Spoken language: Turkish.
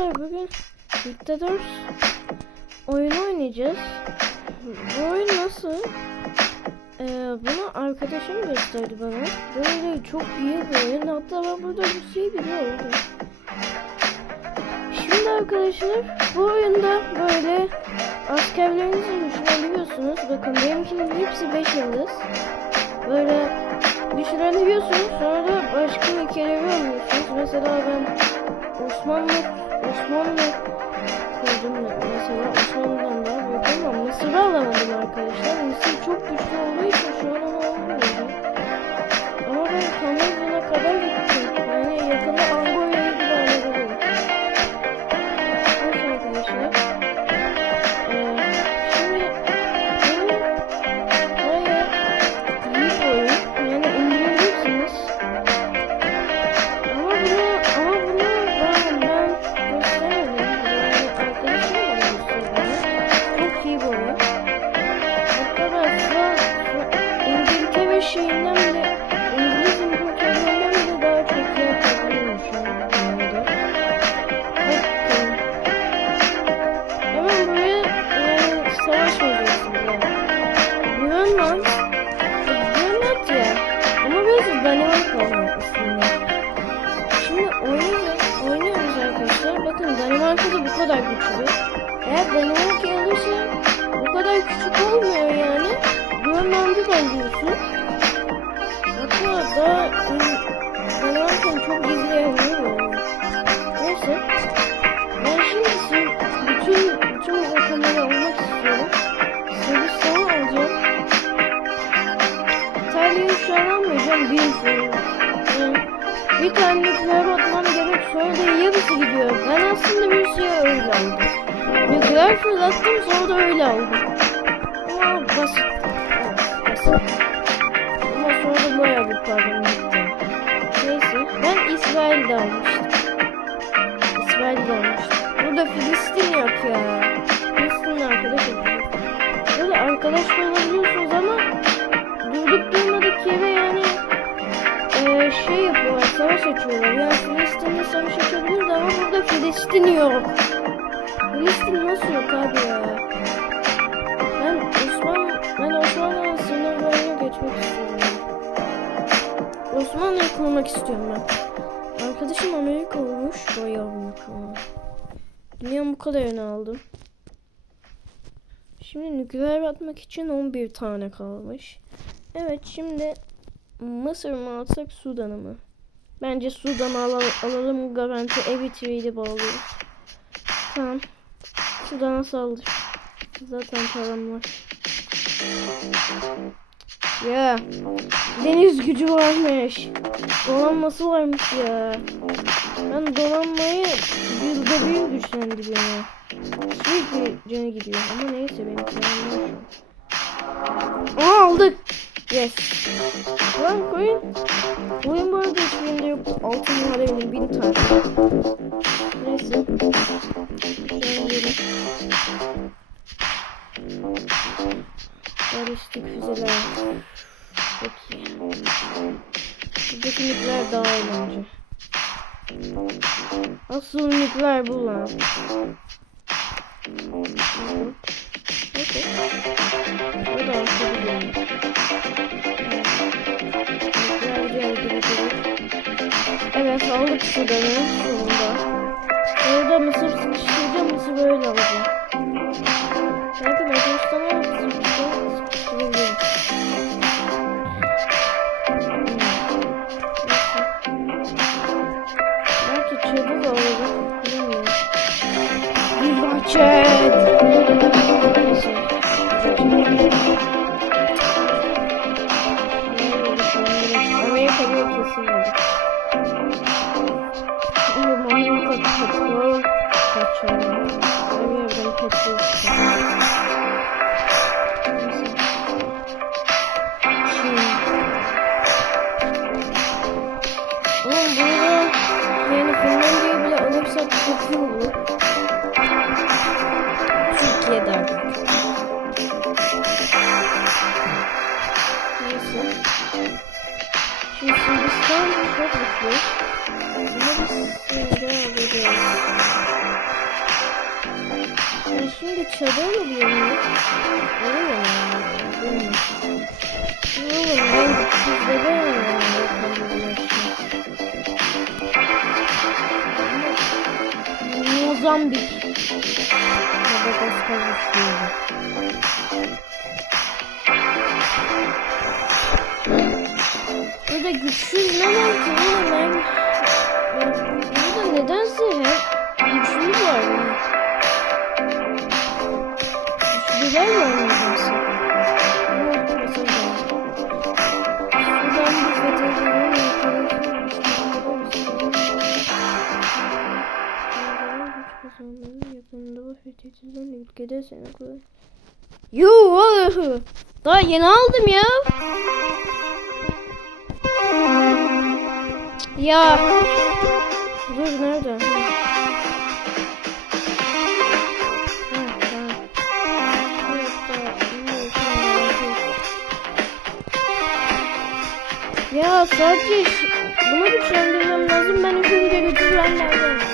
arkadaşlar bugün Dictators oyunu oynayacağız. Bu oyun nasıl? Ee, bunu arkadaşım gösterdi bana. Böyle çok iyi bir oyun. Hatta ben burada bir şey biliyorum. Şimdi arkadaşlar bu oyunda böyle askerlerinizi düşünebiliyorsunuz. Bakın benimkinin hepsi 5 yıldız. Böyle düşünebiliyorsunuz. Sonra da başka ülkeleri alıyorsunuz. Mesela ben Osmanlı Osmanlı kurdum mesela Osmanlı'dan daha büyük ama Mısır'ı alamadım arkadaşlar. Mısır çok güçlü çok var. Neyse. Ben şimdi size bütün, bütün rakamları almak istiyorum. Sırbistan'ı alacağım. İtalya'yı şu almayacağım. Bir. Yani bir tane nükleer atmam gerek. Sonra da yarısı gidiyor. Ben aslında bir şey öyle aldım. Nükleer fırlattım sonra da öyle aldım. Ben İsrail'de almıştım. İsrail'de almıştım. Burada Filistin yok ya. Filistin'le arkadaş yapıyor. Böyle arkadaş da olabiliyorsunuz ama durduk durmadık yere yani eee, şey yapıyorlar, savaş açıyorlar. Yani Filistin'de savaş açabiliriz ama burada Filistin yok. Filistin nasıl yok abi ya? Ben Osman, ben Osmanlı sınırlarına geçmek istiyorum. Osmanlı'yı kurmak istiyorum ben. Arkadaşım Amerika olmuş. Bayağı büyük ama. Dünyanın bu kadarını aldım. Şimdi nükleer atmak için 11 tane kalmış. Evet şimdi Mısır mı alsak Sudan'ı mı? Bence Sudan'ı al alalım garanti Eritre'yi bağlıyoruz. Tamam. Sudan'a saldır. Zaten param var. Ya deniz gücü varmış. Donanması varmış ya. Ben donanmayı yüzde bir güçlendiriyorum. Sürekli canı gidiyor ama neyse benim planım. Aa aldık. Yes. Lan koyun. Oyun bu arada hiçbirinde yok. Altın var benim bin tane. Neyse. Gelin. Barıştık füzeler. İyi. Buradaki nükleer daha eğlenceli. Asıl nükleer bu lan. Okey. O da asıl bir Evet aldık Sudan'ı sonunda. Orada Mısır sıkıştıracağım Mısır böyle alacağım. Amerika'da kesin var. Oğlum Amerika petrol kaçıyor. Her yerden petrol. Oğlum burada yani Finlandiya'yı bile alırsak çok iyi olur. İstanbul Public'ı Burasında alacağız. Ben şimdi çadır alabiliyor muyum? Alamam. Alamam. Ben sizlere alamam. Mozambik. Madagaskar uçluyorum. Güçsüz ne var ki oğlum ben... ben burada nedense hep güçlü var. Güçlüler var nedense. Evet, mesela. Sudan bir fethedilen yakında bu fethedilen ülkede seni koy. Yuh. Daha yeni aldım ya. Ya. Dur nerede? Ya sadece bunu güçlendirmem lazım. Ben üçüncü gücü